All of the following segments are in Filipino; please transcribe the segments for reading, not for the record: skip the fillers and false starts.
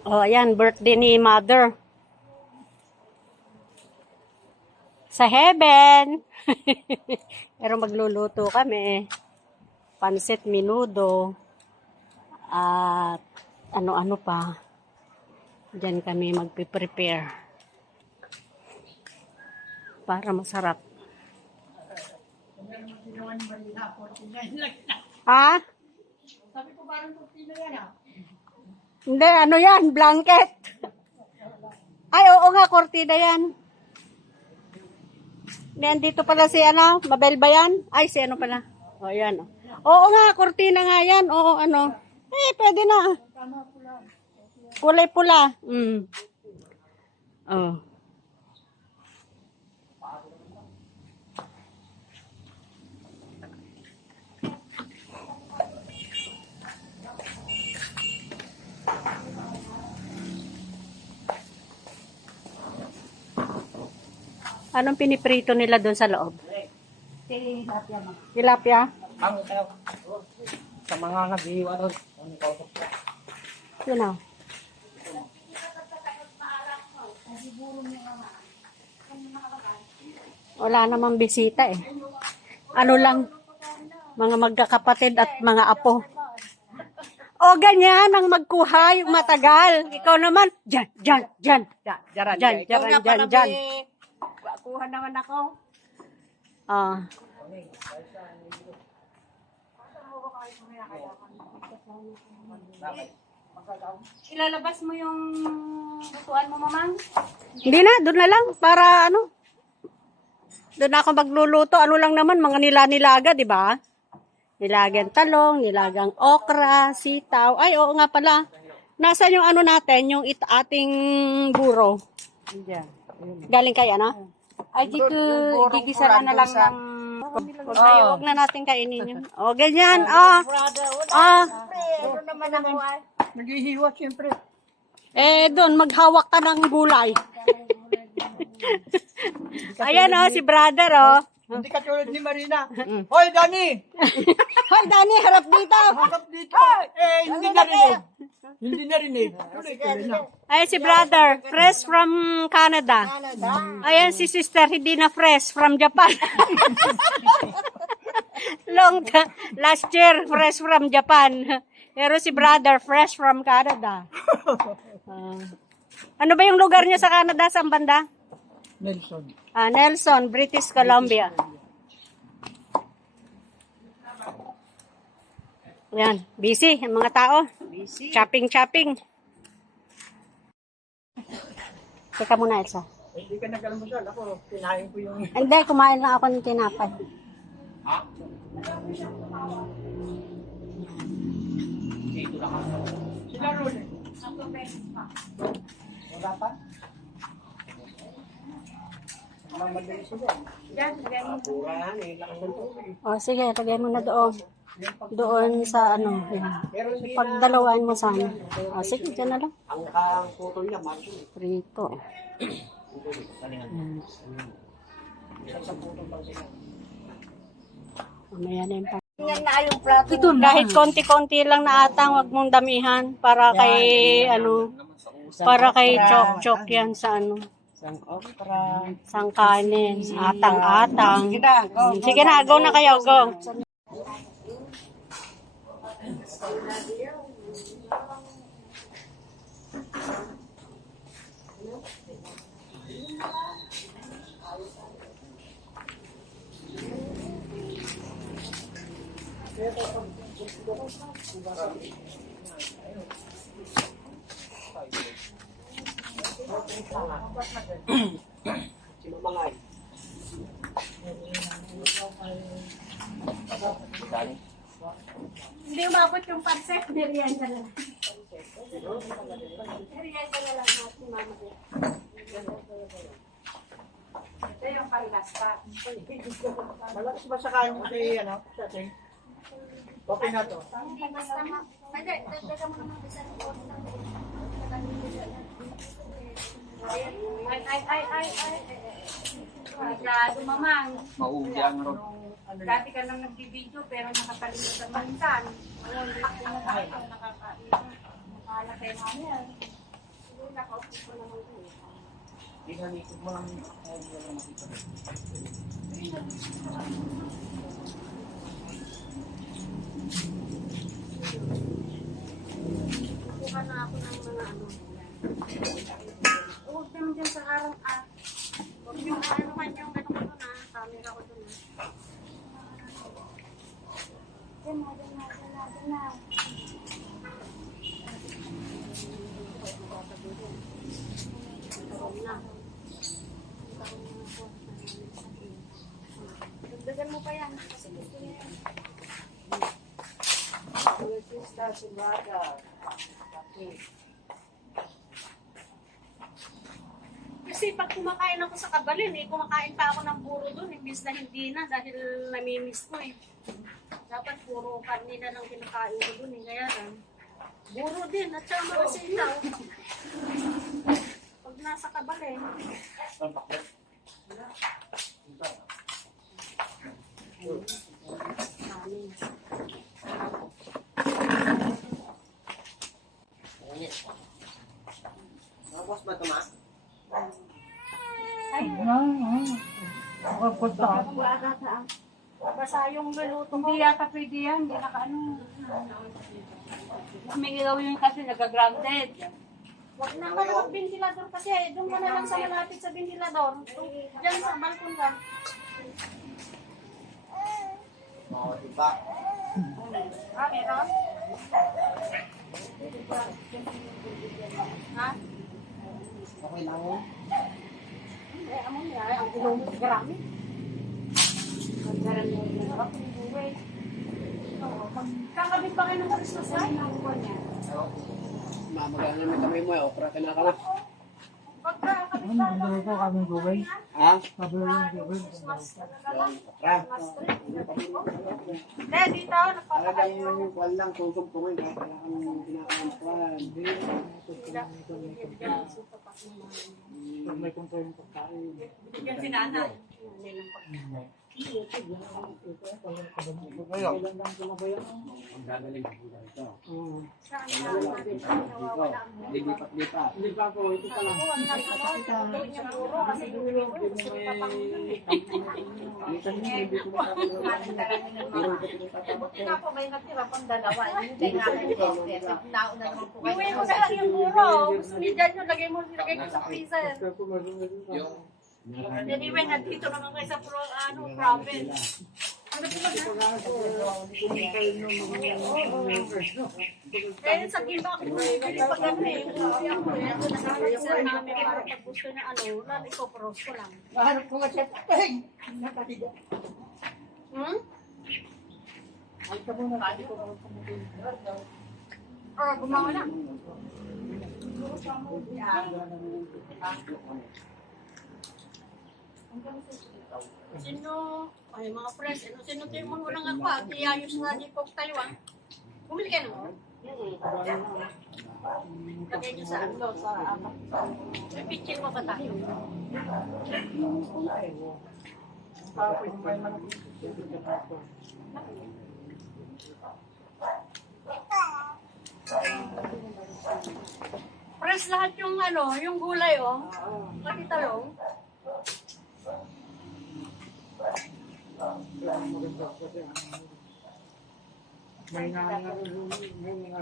Oh, ayan, birthday ni Mother. Sa heaven. Pero magluluto kami. Pansit minudo. At ano-ano pa. Diyan kami magpe-prepare. Para masarap. Ha? Sabi ko parang kurtina yan ah. Hindi, ano yan? Blanket. Ay, oo nga, kortina yan. Nandito pala si ano, Mabel ba yan? Ay, si ano pala? O, yan. Oo nga, kortina nga yan. Oo, ano. Pwede na. Kulay pula. Oh. Anong piniprito nila doon sa loob? Tilapia mo. Tilapia? Ang sa mga naghiwa doon. Yun o. Wala namang bisita eh. Ano lang, mga magkakapatid at mga apo. O ganyan ang magkuha yung matagal. Ikaw naman, dyan. Kuha naman ako. Ah. Ilalabas mo yung lutuan mo, mamang? Hindi na, doon na lang. Para ano? Doon ako magluluto. Ano lang naman, mga nilanilaga, di ba? Nilagang talong, nilagang okra, sitaw. Ay, oo nga pala. Nasaan yung ano natin, yung ating buro? Galing kay ano? Ay, gigisaran na lang ng... Huwag na natin kainin yun. O, ganyan. Ano naman ako ay? Naghihiwa siyempre. Doon, maghawak ka ng gulay. Ayan o, si brother o. Hindi ka tulad ni Marina. Hoy, Dani! Hoy, Dani, harap dito. Harap dito. Hindi narinig. Hindi narinig. Tuloy na. Ay, si brother, fresh from Canada. Ayan, si sister, hindi na fresh from Japan. Last year, fresh from Japan. Pero si brother, fresh from Canada. Ano ba yung lugar niya sa Canada? Saan banda? Nelson. Nelson, British Columbia. Ayan, busy ang mga tao. Busy. Chopping. Teka muna, Elsa. Hindi ka nag-almusal. Ako, kinain ko yung... Hindi, kumain lang ako ng tinapay. Dito lang ako. Sila ron eh. Wala pa? Mamadali sila. Yan, lagay mo. Purahan eh. Lakas ng tubig. O, sige, lagay mo na doon. Doon sa ano. Yan. Pagdalawan mo sana. O, sige, dyan na lang. Ang putol niya, marso. Prito. Sa putol pa sila. Mamaya na yung pa. Yan na yung plato. Kahit konti-konti lang na atang, wag mong damihan. Para kay, ano, para kay chok-chok yan sa ano. Sang okra. Sang kanin. Atang-atang. Sige na, go. Sige na, go na kayo, go. Si Mamangay. Hindi umabot yung parsek. Merienda na lang. Merienda na lang natin, mama. Ito yung palasta. Malakas ba sa kain kasi ano? Sa ating? Okay na to. Hindi, basta ma... Pwede, dagdagan mo naman isa ng konti lang. Ay. Masyado, mamang. Mauwi ang ron. Dati ka lang nagbibideo pero nakakalimutan minsan. Nakakala kayo namin. Inalikod mo lang ay wala makita. Kukuha na ako ng mga ano. Huwag naman dyan sa harang Huwag yung ano man yung ano ko doon camera ko doon Dyan na. Dagdagan mo pa yan kasi gusto niya yan. Kasi pag kumakain ako sa Kabalin, kumakain pa ako ng puro doon, imbis na hindi na dahil namimiss ko Dapat puro karne na lang kinakain ko doon kaya lang. Puro din, at saka mga sitaw. Pag nasa Kabalin. Tapos ba ito, ma? Ay, basa yung luluto ko. Hindi yata pwede yan, hindi nakaano. Humingilaw yun kasi nag-grounded. Huwag na ka na ventilador kasi. Doon ka na lang sa malapit sa ventilador. Diyan sa balkon ka. Oo, iba. Meron? Ha? Okay lang mo. Amo niya, ang kilomit grami. Magkaroon mo yung harap ng buhay. Kakabit pa kayo ng Christmas light? Mamagana mo kami mo, okra ka na ka na. Pagkakabit pa kayo. Ha? Christmas Okra. Hindi, dito, Talagang nagpapakayo. yung kwan lang, susubtungin kahit wala kang kinakain kwan. May kontrol yung pagkain. Bigyan si nanay. Kailan lang tumabayan? Ang gagaling ko ito. Saan na natin nawawala ang buhay. Lipat-lipat. Hindi pa po, ito pa lang. Oo, ang nasunod, gawin yung puro kasi yung puro gusto ko papangulong Minsan hindi ko Buti nga po may natira pang dalawa. Hindi nga kayo nauna naman po kayo. Iuwi mo na lang yung puro. Gusto ni Jan yun, lagay mo sa freezer. Anyway, nandito naman kayo sa province. Ano po ba Kaya sa Gimba ako bumibili pag ano Nasa namin para pag gusto na ipopros ko lang. Mahanap ko nga siya. Ay, ka muna. Gumawa na. Sino, ay mga friends, sino tayo mo lang ako at iayos na di po tayo Bumili ka naman. Lagay niyo sa pitchin mo ba tayo? Tapos may manok. Press lahat yung yung gulay pati talong. May nga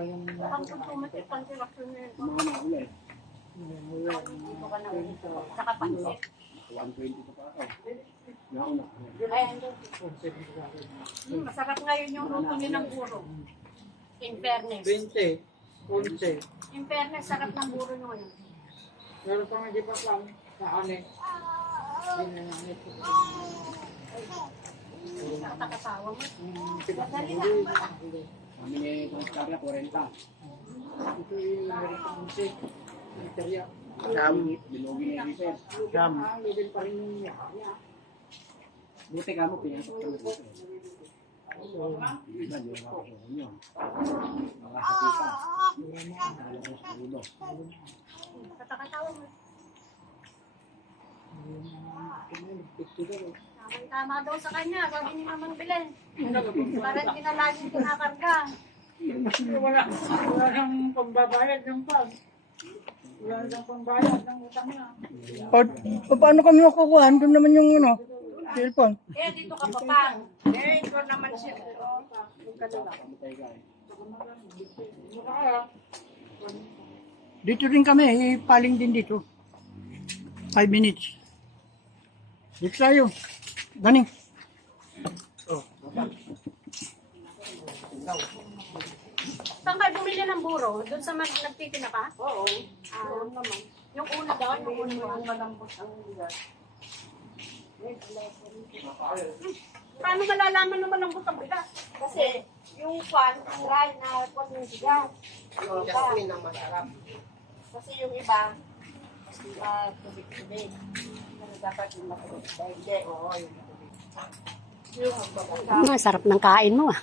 yung Ang kutumati, pansilaksyon na yun. Dito ka na ulit. Saka pansit. 120 pa ako. Nauna. Ay, masarap ngayon yung luto niyo ng buro. In fairness. 20, 11. In fairness, sarap ng buro nyo ngayon. Pero pang hindi pa lang, kaane. Hinanganit ko. Nakakatawa mo. Madali Kami ni Transcarga, 40. Ito yung meron pang musik. Interya. Siyam. Bilugi ni River. Siyam. Level pa rin yung niya. Buti ka mo, pinasok ka na dito. Iba, di ba ako yun? Mga sakita. Alam ko sa ulo. Nakakatawa mo. Tama daw sa kanya, sabi ni Mamang Belen. Para hindi na laging kinakarga. Wala nang pambabayad ng pag. Wala nang pambayad ng utang niya. O paano kami makukuha? Doon naman yung cellphone. Kaya dito ka pa pa. Eh, ito naman siya. Dito rin kami, paling din dito. 5 minutes. Dito tayo. Ganing. Saan kayo bumili ng buro? Doon sa nagtitina ka? Oo. Naman. Yung una daw, yung una malambot ang bigas. Paano malalaman na malambot ang bigas? Kasi yung kwan, ang dry na kwan yung bigas. Jasmine ang masarap. Kasi yung iba, tubig-tubig. Ano dapat yung matubig? Hindi, oo, yung matubig. Sarap ng kain mo ah.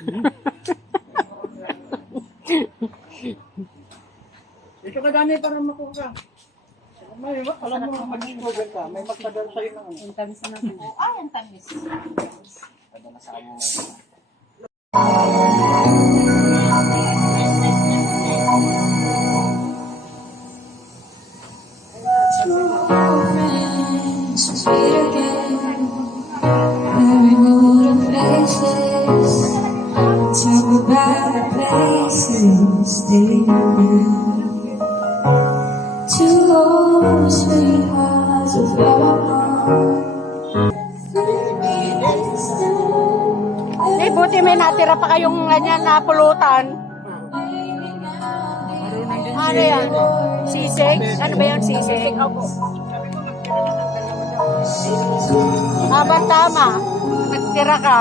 Dito ka dami para makuha. May, alam mo, mag-discover ka. May magpadala sa'yo ng ano. Ay, ang tamis. Talk about the places they've been. Two old sweethearts of Eh, buti may natira pa kayong ganyan na pulutan. Ano yan? Sisig? Ano ba yun, sisig? Tama. Nagtira ka.